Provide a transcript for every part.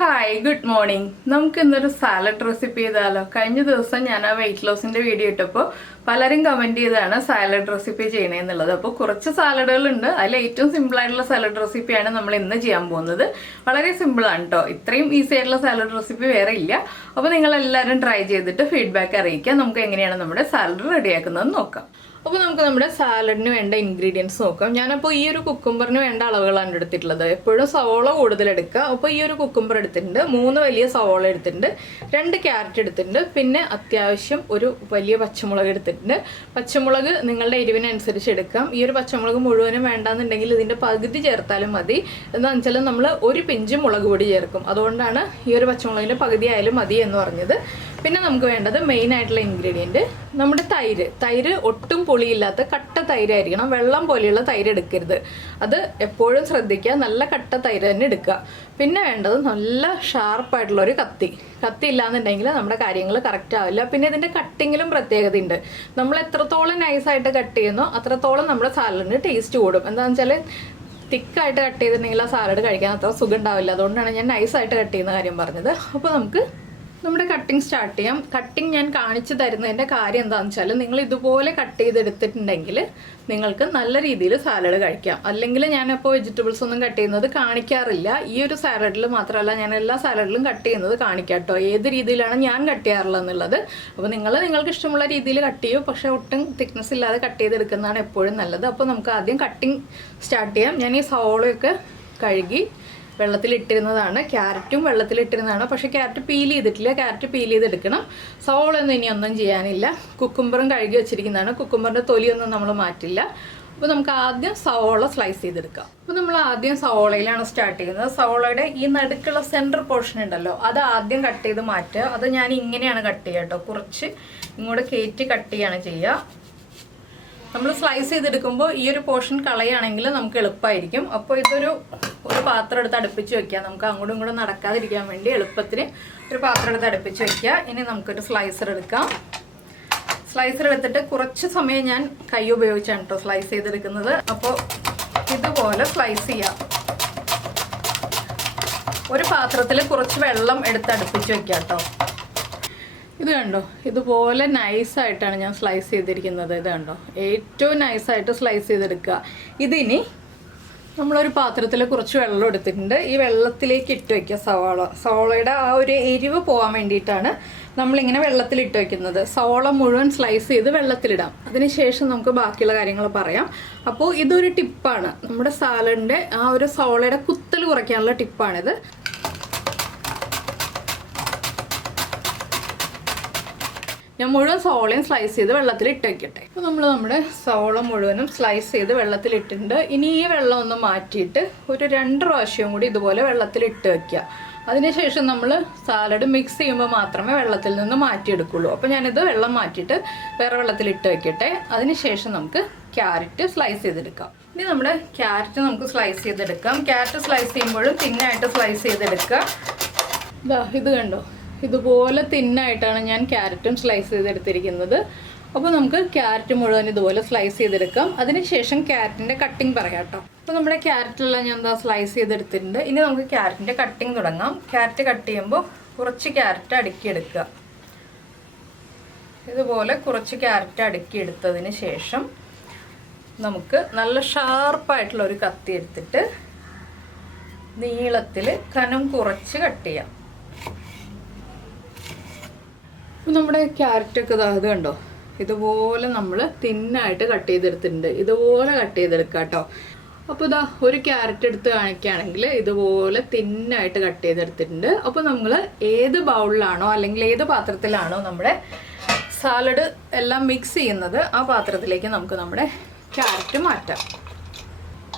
Hi good morning. നമുക്ക് ഇന്നൊരു salad recipe ചെയ്താലോ? കഴിഞ്ഞ ദിവസം ഞാൻ ആ വെയിറ്റ് ലോസിന്റെ വീഡിയോ ഇട്ടപ്പോൾ പലരും കമന്റ് ചെയ്താണ് സാലഡ് റെസിപ്പി ചെയ്യണമെന്നുള്ളത്. അപ്പോൾ കുറച്ച് സാലഡുകളുണ്ട്, അതിൽ ഏറ്റവും സിമ്പിൾ ആയിട്ടുള്ള സാലഡ് റെസിപ്പിയാണ് നമ്മൾ ഇന്ന് ചെയ്യാൻ പോകുന്നത്. വളരെ സിമ്പിൾ ആണ് കേട്ടോ, ഇത്രയും ഈസി ആയിട്ടുള്ള സാലഡ് റെസിപ്പി വേറെ ഇല്ല. അപ്പോൾ നിങ്ങൾ എല്ലാവരും ട്രൈ ചെയ്തിട്ട് ഫീഡ്ബാക്ക് അറിയിക്കുക. നമുക്ക് എങ്ങനെയാണ് നമ്മുടെ സാലഡ് റെഡിയാക്കുന്നത് നോക്കാം. അപ്പോൾ നമുക്ക് നമ്മുടെ സാലഡിന് വേണ്ട ഇൻഗ്രീഡിയൻസ് നോക്കാം. ഞാനപ്പോൾ ഈ ഒരു കുക്കുംബറിന് വേണ്ട അളവുകളാണ് എടുത്തിട്ടുള്ളത്. എപ്പോഴും സവോള കൂടുതൽ എടുക്കുക. അപ്പോൾ ഈ ഒരു കുക്കുംബർ എടുത്തിട്ടുണ്ട്, 3 വലിയ സവോള എടുത്തിട്ടുണ്ട്, 2 ക്യാരറ്റ് എടുത്തിട്ടുണ്ട്, പിന്നെ അത്യാവശ്യം ഒരു വലിയ പച്ചമുളക് എടുത്തിട്ടുണ്ട്. പച്ചമുളക് നിങ്ങളുടെ എരിവിനനുസരിച്ച് എടുക്കാം. ഈ ഒരു പച്ചമുളക് മുഴുവനും വേണ്ടാന്നുണ്ടെങ്കിൽ ഇതിൻ്റെ പകുതി ചേർത്താലും മതി. എന്താണെന്ന് വെച്ചാൽ നമ്മൾ ഒരു പിഞ്ച് മുളക് പൊടി ചേർക്കും, അതുകൊണ്ടാണ് ഈ ഒരു പച്ചമുളകിൻ്റെ പകുതി ആയാലും മതി എന്ന് പറഞ്ഞത്. പിന്നെ നമുക്ക് വേണ്ടത് മെയിൻ ആയിട്ടുള്ള ഇൻഗ്രീഡിയൻറ്റ് നമ്മുടെ തൈര് ഒട്ടും പുളിയില്ലാത്ത കട്ട തൈരായിരിക്കണം. വെള്ളം പോലെയുള്ള തൈര് എടുക്കരുത്, അത് എപ്പോഴും ശ്രദ്ധിക്കുക. നല്ല കട്ട തൈര് തന്നെ എടുക്കുക. പിന്നെ വേണ്ടത് നല്ല ഷാർപ്പായിട്ടുള്ള ഒരു കത്തി ഇല്ലാന്നുണ്ടെങ്കിൽ നമ്മുടെ കാര്യങ്ങൾ കറക്റ്റ് ആവില്ല. പിന്നെ ഇതിൻ്റെ കട്ടിങ്ങിലും പ്രത്യേകതയുണ്ട്. നമ്മൾ എത്രത്തോളം നൈസായിട്ട് കട്ട് ചെയ്യുന്നോ അത്രത്തോളം നമ്മുടെ സാലഡിന് ടേസ്റ്റ് കൂടും. എന്താണെന്ന് വെച്ചാൽ തിക്കായിട്ട് കട്ട് ചെയ്തിട്ടുണ്ടെങ്കിൽ ആ സാലഡ് കഴിക്കാൻ അത്ര സുഖം ഉണ്ടാവില്ല. അതുകൊണ്ടാണ് ഞാൻ നൈസായിട്ട് കട്ട് ചെയ്യുന്ന കാര്യം പറഞ്ഞത്. അപ്പോൾ നമുക്ക് നമ്മുടെ കട്ടിങ് സ്റ്റാർട്ട് ചെയ്യാം. കട്ടിങ് ഞാൻ കാണിച്ചു തരുന്നതിൻ്റെ കാര്യം എന്താണെന്ന് വെച്ചാൽ നിങ്ങൾ ഇതുപോലെ കട്ട് ചെയ്തെടുത്തിട്ടുണ്ടെങ്കിൽ നിങ്ങൾക്ക് നല്ല രീതിയിൽ സാലഡ് കഴിക്കാം. അല്ലെങ്കിൽ ഞാനപ്പോൾ വെജിറ്റബിൾസ് ഒന്നും കട്ട് ചെയ്യുന്നത് കാണിക്കാറില്ല. ഈ ഒരു സാലഡിൽ മാത്രമല്ല, ഞാൻ എല്ലാ സാലഡിലും കട്ട് ചെയ്യുന്നത് കാണിക്കാം കേട്ടോ, ഏത് രീതിയിലാണ് ഞാൻ കട്ട് ചെയ്യാറുള്ളത് എന്നുള്ളത്. അപ്പോൾ നിങ്ങൾക്ക് ഇഷ്ടമുള്ള രീതിയിൽ കട്ട് ചെയ്യൂ, പക്ഷേ ഒട്ടും തിക്നെസ് ഇല്ലാതെ കട്ട് ചെയ്തെടുക്കുന്നതാണ് എപ്പോഴും നല്ലത്. അപ്പോൾ നമുക്ക് ആദ്യം കട്ടിങ് സ്റ്റാർട്ട് ചെയ്യാം. ഞാൻ ഈ സവോളയൊക്കെ കഴുകി വെള്ളത്തിലിട്ടിരുന്നതാണ്, ക്യാരറ്റും വെള്ളത്തിലിട്ടിരുന്നതാണ്. പക്ഷേ ക്യാരറ്റ് പീൽ ചെയ്തിട്ടില്ല, ക്യാരറ്റ് പീൽ ചെയ്തെടുക്കണം. സവോള ഒന്നും ഇനി ഒന്നും ചെയ്യാനില്ല. കുക്കുംബറും കഴുകി വെച്ചിരിക്കുന്നതാണ്, കുക്കുംബറിൻ്റെ തൊലിയൊന്നും നമ്മൾ മാറ്റില്ല. അപ്പോൾ നമുക്ക് ആദ്യം സവോള സ്ലൈസ് ചെയ്തെടുക്കാം. അപ്പോൾ നമ്മൾ ആദ്യം സവോളയിലാണ് സ്റ്റാർട്ട് ചെയ്യുന്നത്. സവോളയുടെ ഈ നടുക്കുള്ള സെൻറ്റർ പോർഷൻ ഉണ്ടല്ലോ, അത് ആദ്യം കട്ട് ചെയ്ത് മാറ്റുക. അത് ഞാൻ ഇങ്ങനെയാണ് കട്ട് ചെയ്യുക കേട്ടോ, കുറച്ച് ഇങ്ങോട്ട് കയറ്റി കട്ട് ചെയ്യാണ് ചെയ്യുക. നമ്മൾ സ്ലൈസ് ചെയ്തെടുക്കുമ്പോൾ ഈ ഒരു പോർഷൻ കളയുകയാണെങ്കിൽ നമുക്ക് എളുപ്പമായിരിക്കും. അപ്പോൾ ഇതൊരു പാത്രം എടുത്ത് അടുപ്പിച്ച് വെക്കുക. നമുക്ക് അങ്ങോട്ടും ഇങ്ങോട്ടും നടക്കാതിരിക്കാൻ വേണ്ടി എളുപ്പത്തിന് ഒരു പാത്രം എടുത്ത് അടുപ്പിച്ച് വെക്കുക. ഇനി നമുക്കൊരു സ്ലൈസർ എടുക്കാം. സ്ലൈസർ എടുത്തിട്ട് കുറച്ച് സമയം ഞാൻ കൈ ഉപയോഗിച്ചാണ് കേട്ടോ സ്ലൈസ് ചെയ്തെടുക്കുന്നത്. അപ്പോൾ ഇതുപോലെ സ്ലൈസ് ചെയ്യാം. ഒരു പാത്രത്തിൽ കുറച്ച് വെള്ളം എടുത്ത് അടുപ്പിച്ച് വെക്കുക കേട്ടോ. ഇത് കണ്ടോ, ഇതുപോലെ നൈസായിട്ടാണ് ഞാൻ സ്ലൈസ് ചെയ്തിരിക്കുന്നത്. ഇത് കണ്ടോ, ഏറ്റവും നൈസായിട്ട് സ്ലൈസ് ചെയ്തെടുക്കുക. ഇതിനി നമ്മളൊരു പാത്രത്തിൽ കുറച്ച് വെള്ളം എടുത്തിട്ടുണ്ട്. ഈ വെള്ളത്തിലേക്ക് ഇട്ട് വയ്ക്കുക സവോളയുടെ ആ ഒരു എരിവ് പോകാൻ വേണ്ടിയിട്ടാണ് നമ്മളിങ്ങനെ വെള്ളത്തിലിട്ട് വയ്ക്കുന്നത്. സവോള മുഴുവൻ സ്ലൈസ് ചെയ്ത് വെള്ളത്തിലിടാം, അതിനുശേഷം നമുക്ക് ബാക്കിയുള്ള കാര്യങ്ങൾ പറയാം. അപ്പോൾ ഇതൊരു ടിപ്പാണ്, നമ്മുടെ സാലഡിൻ്റെ ആ ഒരു സവോളയുടെ കുത്തൽ കുറയ്ക്കാനുള്ള ടിപ്പാണിത്. ഞാൻ മുഴുവൻ സവോളയും സ്ലൈസ് ചെയ്ത് വെള്ളത്തിൽ ഇട്ട് വയ്ക്കട്ടെ. അപ്പോൾ നമ്മൾ നമ്മുടെ സവോള മുഴുവനും സ്ലൈസ് ചെയ്ത് വെള്ളത്തിലിട്ടിട്ടുണ്ട്. ഇനി ഈ വെള്ളം ഒന്ന് മാറ്റിയിട്ട് ഒരു 2 പ്രാവശ്യം കൂടി ഇതുപോലെ വെള്ളത്തിൽ ഇട്ട് വയ്ക്കുക. അതിനുശേഷം നമ്മൾ സാലഡ് മിക്സ് ചെയ്യുമ്പോൾ മാത്രമേ വെള്ളത്തിൽ നിന്ന് മാറ്റിയെടുക്കുള്ളൂ. അപ്പോൾ ഞാനിത് വെള്ളം മാറ്റിയിട്ട് വേറെ വെള്ളത്തിൽ ഇട്ട് വയ്ക്കട്ടെ. അതിനുശേഷം നമുക്ക് ക്യാരറ്റ് സ്ലൈസ് ചെയ്തെടുക്കാം. ഇനി നമ്മുടെ ക്യാരറ്റ് നമുക്ക് സ്ലൈസ് ചെയ്തെടുക്കാം. ക്യാരറ്റ് സ്ലൈസ് ചെയ്യുമ്പോഴും തിന്നായിട്ട് സ്ലൈസ് ചെയ്തെടുക്കുക. ഇത് കണ്ടോ, ഇതുപോലെ തിന്നായിട്ടാണ് ഞാൻ ക്യാരറ്റും സ്ലൈസ് ചെയ്തെടുത്തിരിക്കുന്നത്. അപ്പോൾ നമുക്ക് ക്യാരറ്റ് മുഴുവൻ ഇതുപോലെ സ്ലൈസ് ചെയ്തെടുക്കാം. അതിനുശേഷം ക്യാരറ്റിൻ്റെ കട്ടിങ് പറയാം കേട്ടോ. അപ്പോൾ നമ്മുടെ ക്യാരറ്റെല്ലാം ഞാൻ സ്ലൈസ് ചെയ്തെടുത്തിട്ടുണ്ട്. ഇനി നമുക്ക് ക്യാരറ്റിൻ്റെ കട്ടിങ് തുടങ്ങാം. ക്യാരറ്റ് കട്ട് ചെയ്യുമ്പോൾ കുറച്ച് ക്യാരറ്റ് അടുക്കിയെടുക്കുക. ഇതുപോലെ കുറച്ച് ക്യാരറ്റ് അടുക്കിയെടുത്തതിന് ശേഷം നമുക്ക് നല്ല ഷാർപ്പായിട്ടുള്ള ഒരു കത്തി എടുത്തിട്ട് നീളത്തിൽ കനം കുറച്ച് കട്ട് ചെയ്യാം. നമ്മുടെ ക്യാരറ്റൊക്കെ ഇത് കണ്ടോ, ഇതുപോലെ നമ്മൾ തിന്നായിട്ട് കട്ട് ചെയ്തെടുത്തിട്ടുണ്ട്. ഇതുപോലെ കട്ട് ചെയ്തെടുക്കുക കേട്ടോ. അപ്പോൾ ഒരു ക്യാരറ്റ് എടുത്ത് കാണിക്കുകയാണെങ്കിൽ ഇതുപോലെ തിന്നായിട്ട് കട്ട് ചെയ്തെടുത്തിട്ടുണ്ട്. അപ്പോൾ നമ്മൾ ഏത് ബൗളിലാണോ അല്ലെങ്കിൽ ഏത് പാത്രത്തിലാണോ നമ്മുടെ സാലഡ് എല്ലാം മിക്സ് ചെയ്യുന്നത് ആ പാത്രത്തിലേക്ക് നമുക്ക് നമ്മുടെ ക്യാരറ്റ് മാറ്റാം.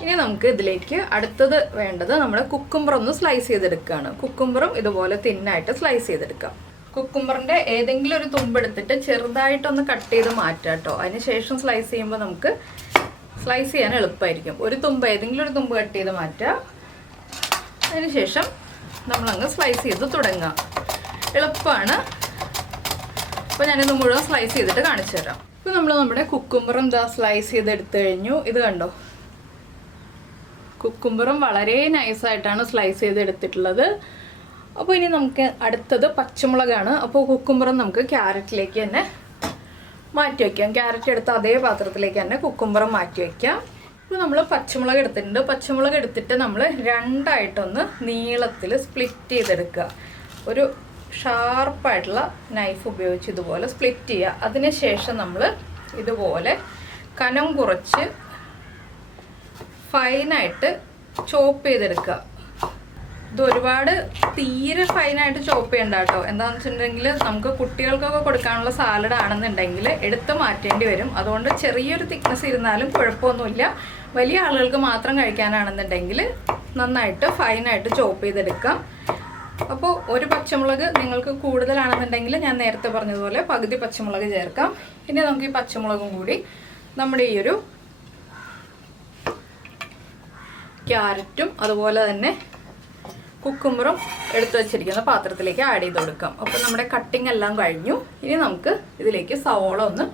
ഇനി നമുക്ക് ഇതിലേക്ക് അടുത്തത് വേണ്ടത് നമ്മുടെ കുക്കുംബർ ഒന്ന് സ്ലൈസ് ചെയ്തെടുക്കുകയാണ്. കുക്കുംബറും ഇതുപോലെ തിന്നായിട്ട് സ്ലൈസ് ചെയ്തെടുക്കാം. കുക്കുംബറിൻ്റെ ഏതെങ്കിലും ഒരു തുമ്പ് എടുത്തിട്ട് ചെറുതായിട്ടൊന്ന് കട്ട് ചെയ്ത് മാറ്റാം കേട്ടോ. അതിനുശേഷം സ്ലൈസ് ചെയ്യുമ്പോൾ നമുക്ക് സ്ലൈസ് ചെയ്യാൻ എളുപ്പമായിരിക്കും. ഏതെങ്കിലും ഒരു തുമ്പ് കട്ട് ചെയ്ത് മാറ്റുക. അതിനുശേഷം നമ്മളങ്ങ് സ്ലൈസ് ചെയ്ത് തുടങ്ങുക. എളുപ്പമാണ്. അപ്പോൾ ഞാനിത് മുഴുവൻ സ്ലൈസ് ചെയ്തിട്ട് കാണിച്ചു തരാം. ഇപ്പോൾ നമ്മൾ നമ്മുടെ കുക്കുംബറും സ്ലൈസ് ചെയ്തെടുത്തു കഴിഞ്ഞു. ഇത് കണ്ടോ, കുക്കുംബറും വളരെ നൈസായിട്ടാണ് സ്ലൈസ് ചെയ്തെടുത്തിട്ടുള്ളത്. അപ്പോൾ ഇനി നമുക്ക് അടുത്തത് പച്ചമുളകാണ്. അപ്പോൾ കുക്കുംബറും നമുക്ക് ക്യാരറ്റിലേക്ക് തന്നെ മാറ്റി വയ്ക്കാം. ക്യാരറ്റ് എടുത്ത് അതേ പാത്രത്തിലേക്ക് തന്നെ കുക്കുംബറും മാറ്റി വയ്ക്കാം. ഇപ്പോൾ നമ്മൾ പച്ചമുളക് എടുത്തിട്ടുണ്ട്. പച്ചമുളക് എടുത്തിട്ട് നമ്മൾ രണ്ടായിട്ടൊന്ന് നീളത്തിൽ സ്പ്ലിറ്റ് ചെയ്തെടുക്കുക. ഒരു ഷാർപ്പായിട്ടുള്ള നൈഫ് ഉപയോഗിച്ച് ഇതുപോലെ സ്പ്ലിറ്റ് ചെയ്യുക. അതിനുശേഷം നമ്മൾ ഇതുപോലെ കനം കുറച്ച് ഫൈനായിട്ട് ചോപ്പ് ചെയ്തെടുക്കുക. ഇത് ഒരുപാട് തീരെ ഫൈനായിട്ട് ചോപ്പ് ചെയ്യണ്ട കേട്ടോ. എന്താണെന്ന് വെച്ചിട്ടുണ്ടെങ്കിൽ നമുക്ക് കുട്ടികൾക്കൊക്കെ കൊടുക്കാനുള്ള സാലഡ് ആണെന്നുണ്ടെങ്കിൽ എടുത്ത് മാറ്റേണ്ടി വരും. അതുകൊണ്ട് ചെറിയൊരു തിക്നെസ് ഇരുന്നാലും കുഴപ്പമൊന്നുമില്ല. വലിയ ആളുകൾക്ക് മാത്രം കഴിക്കാനാണെന്നുണ്ടെങ്കിൽ നന്നായിട്ട് ഫൈനായിട്ട് ചോപ്പ് ചെയ്തെടുക്കാം. അപ്പോൾ ഒരു പച്ചമുളക് നിങ്ങൾക്ക് കൂടുതലാണെന്നുണ്ടെങ്കിൽ ഞാൻ നേരത്തെ പറഞ്ഞതുപോലെ പകുതി പച്ചമുളക് ചേർക്കാം. ഇനി നമുക്ക് ഈ പച്ചമുളകും കൂടി നമ്മുടെ ഈ ഒരു ക്യാരറ്റും അതുപോലെ തന്നെ കുക്കുംബറും എടുത്തു വെച്ചിരിക്കുന്ന പാത്രത്തിലേക്ക് ആഡ് ചെയ്ത് കൊടുക്കാം. അപ്പോൾ നമ്മുടെ കട്ടിങ് എല്ലാം കഴിഞ്ഞു. ഇനി നമുക്ക് ഇതിലേക്ക് സവോള ഒന്ന്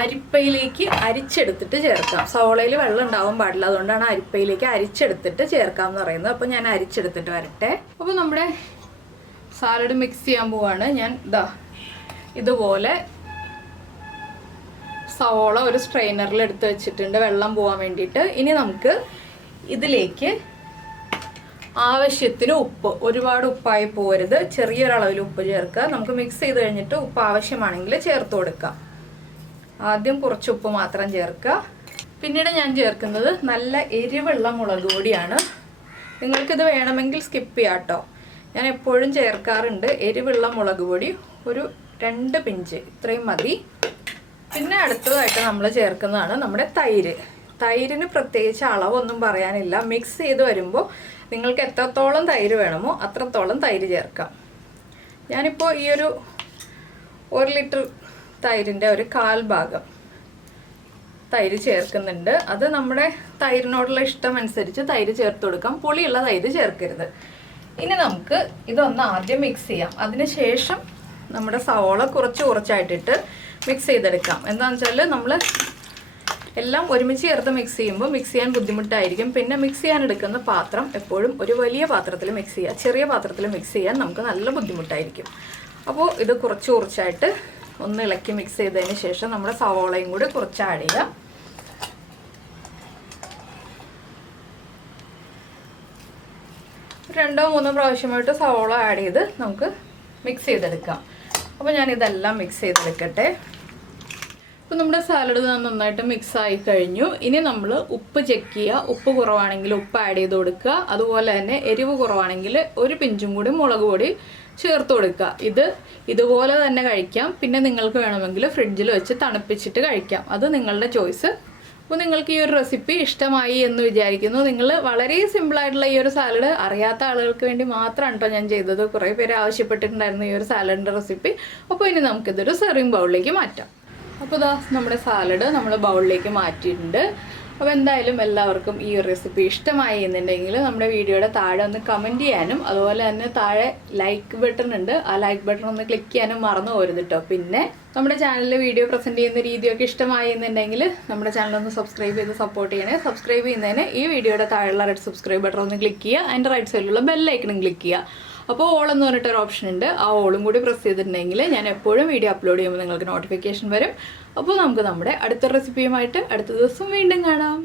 അരിപ്പയിലേക്ക് അരിച്ചെടുത്തിട്ട് ചേർക്കാം. സവോളയിൽ വെള്ളം ഉണ്ടാവാൻ പാടില്ല, അതുകൊണ്ടാണ് അരിപ്പയിലേക്ക് അരിച്ചെടുത്തിട്ട് ചേർക്കാം എന്ന് പറയുന്നത്. അപ്പോൾ ഞാൻ അരിച്ചെടുത്തിട്ട് വരട്ടെ. അപ്പോൾ നമ്മുടെ സാലഡ് മിക്സ് ചെയ്യാൻ പോവാണ്. ഞാൻ ഇതുപോലെ സവോള ഒരു സ്ട്രെയിനറിൽ എടുത്ത് വെച്ചിട്ടുണ്ട് വെള്ളം പോകാൻ വേണ്ടിയിട്ട്. ഇനി നമുക്ക് ഇതിലേക്ക് ആവശ്യത്തിന് ഉപ്പ്, ഒരുപാട് ഉപ്പായി പോകരുത്, ചെറിയൊരളവിൽ ഉപ്പ് ചേർക്കുക. നമുക്ക് മിക്സ് ചെയ്ത് കഴിഞ്ഞിട്ട് ഉപ്പ് ആവശ്യമാണെങ്കിൽ ചേർത്ത് കൊടുക്കാം. ആദ്യം കുറച്ച് ഉപ്പ് മാത്രം ചേർക്കുക. പിന്നീട് ഞാൻ ചേർക്കുന്നത് നല്ല എരിവുള്ള മുളക് പൊടിയാണ്. നിങ്ങൾക്കിത് വേണമെങ്കിൽ സ്കിപ്പ് ചെയ്യാം കേട്ടോ. ഞാൻ എപ്പോഴും ചേർക്കാറുണ്ട് എരിവുള്ള മുളക് പൊടി, ഒരു 2 പിഞ്ച്, ഇത്രയും മതി. പിന്നെ അടുത്തതായിട്ട് നമ്മൾ ചേർക്കുന്നതാണ് നമ്മുടെ തൈര്. തൈരിന് പ്രത്യേകിച്ച് അളവൊന്നും പറയാനില്ല. മിക്സ് ചെയ്ത് വരുമ്പോൾ നിങ്ങൾക്ക് എത്രത്തോളം തൈര് വേണമോ അത്രത്തോളം തൈര് ചേർക്കാം. ഞാനിപ്പോൾ ഈ ഒരു 1 ലിറ്റർ തൈരിൻ്റെ ഒരു 1/4 ഭാഗം തൈര് ചേർക്കുന്നുണ്ട്. അത് നമ്മുടെ തൈരിനോടുള്ള ഇഷ്ടം അനുസരിച്ച് തൈര് ചേർത്ത് കൊടുക്കാം. പുളിയുള്ള തൈര് ചേർക്കരുത്. ഇനി നമുക്ക് ഇതൊന്ന് ആദ്യം മിക്സ് ചെയ്യാം. അതിനുശേഷം നമ്മുടെ സവോള കുറച്ചായിട്ടിട്ട് മിക്സ് ചെയ്തെടുക്കാം. എന്താണെന്ന് വെച്ചാൽ നമ്മൾ എല്ലാം ഒരുമിച്ച് ചേർത്ത് മിക്സ് ചെയ്യുമ്പോൾ മിക്സ് ചെയ്യാൻ ബുദ്ധിമുട്ടായിരിക്കും. പിന്നെ മിക്സ് ചെയ്യാൻ എടുക്കുന്ന പാത്രം എപ്പോഴും ഒരു വലിയ പാത്രത്തിൽ മിക്സ് ചെയ്യുക. ചെറിയ പാത്രത്തിൽ മിക്സ് ചെയ്യാൻ നമുക്ക് നല്ല ബുദ്ധിമുട്ടായിരിക്കും. അപ്പോൾ ഇത് കുറച്ചായിട്ട് ഒന്ന് ഇളക്കി മിക്സ് ചെയ്തതിന് ശേഷം നമ്മുടെ സവോളയും കൂടി കുറച്ച് ആഡ് ചെയ്യുക. രണ്ടോ മൂന്നോ പ്രാവശ്യമായിട്ട് സവോള ആഡ് ചെയ്ത് നമുക്ക് മിക്സ് ചെയ്തെടുക്കാം. അപ്പോൾ ഞാനിതെല്ലാം മിക്സ് ചെയ്തെടുക്കട്ടെ. അപ്പോൾ നമ്മുടെ സാലഡ് നന്നായിട്ട് മിക്സ് ആയി കഴിഞ്ഞു. ഇനി നമ്മൾ ഉപ്പ് ചെക്ക് ചെയ്യുക. ഉപ്പ് കുറവാണെങ്കിൽ ഉപ്പ് ആഡ് ചെയ്ത് കൊടുക്കുക. അതുപോലെ തന്നെ എരിവ് കുറവാണെങ്കിൽ 1 പിഞ്ചും കൂടി മുളക് പൊടി ചേർത്ത് കൊടുക്കുക. ഇതുപോലെ തന്നെ കഴിക്കാം. പിന്നെ നിങ്ങൾക്ക് വേണമെങ്കിൽ ഫ്രിഡ്ജിൽ വെച്ച് തണുപ്പിച്ചിട്ട് കഴിക്കാം. അത് നിങ്ങളുടെ ചോയ്സ്. അപ്പോൾ നിങ്ങൾക്ക് ഈ ഒരു റെസിപ്പി ഇഷ്ടമായി എന്ന് വിചാരിക്കുന്നു. നിങ്ങൾ വളരെ സിമ്പിളായിട്ടുള്ള ഈ ഒരു സാലഡ് അറിയാത്ത ആളുകൾക്ക് വേണ്ടി മാത്രമാണ് കേട്ടോ ഞാൻ ചെയ്തത്. കുറേ പേര് ആവശ്യപ്പെട്ടിട്ടുണ്ടായിരുന്നു ഈ ഒരു സാലഡിൻ്റെ റെസിപ്പി. അപ്പോൾ ഇനി നമുക്കിതൊരു സെർവിങ് ബൗളിലേക്ക് മാറ്റാം. അപ്പോൾ നമ്മുടെ സാലഡ് നമ്മൾ ബൗളിലേക്ക് മാറ്റിയിട്ടുണ്ട്. അപ്പോൾ എന്തായാലും എല്ലാവർക്കും ഈ ഒരു റെസിപ്പി ഇഷ്ടമായി എന്നുണ്ടെങ്കിൽ നമ്മുടെ വീഡിയോയുടെ താഴെ ഒന്ന് കമൻറ്റ് ചെയ്യാനും അതുപോലെ തന്നെ താഴെ ലൈക്ക് ബട്ടൺ ഉണ്ട്, ആ ലൈക്ക് ബട്ടൺ ഒന്ന് ക്ലിക്ക് ചെയ്യാനും മറന്നു പോരുത് കേട്ടോ. പിന്നെ നമ്മുടെ ചാനലിൽ വീഡിയോ പ്രസൻറ്റ് ചെയ്യുന്ന രീതിയൊക്കെ ഇഷ്ടമായി എന്നുണ്ടെങ്കിൽ നമ്മുടെ ചാനലൊന്ന് സബ്സ്ക്രൈബ് ചെയ്ത് സപ്പോർട്ട് ചെയ്യണേ. സബ്സ്ക്രൈബ് ചെയ്യുന്നതിന് ഈ വീഡിയോയുടെ താഴെയുള്ള റെഡ് സബ്സ്ക്രൈബ് ബട്ടൺ ഒന്ന് ക്ലിക്ക് ചെയ്യുക. അതിൻ്റെ റൈറ്റ് സൈഡിലുള്ള ബെല്ലൈക്കണും ക്ലിക്ക് ചെയ്യുക. അപ്പോൾ ഓൾ എന്ന് പറഞ്ഞിട്ടൊരു ഓപ്ഷൻ ഉണ്ട്. ആ ഓളും കൂടി പ്രസ് ചെയ്തിട്ടുണ്ടെങ്കിൽ ഞാൻ എപ്പോഴും വീഡിയോ അപ്ലോഡ് ചെയ്യുമ്പോൾ നിങ്ങൾക്ക് നോട്ടിഫിക്കേഷൻ വരും. അപ്പോൾ നമുക്ക് നമ്മുടെ അടുത്ത റെസിപ്പിയുമായിട്ട് അടുത്ത ദിവസം വീണ്ടും കാണാം.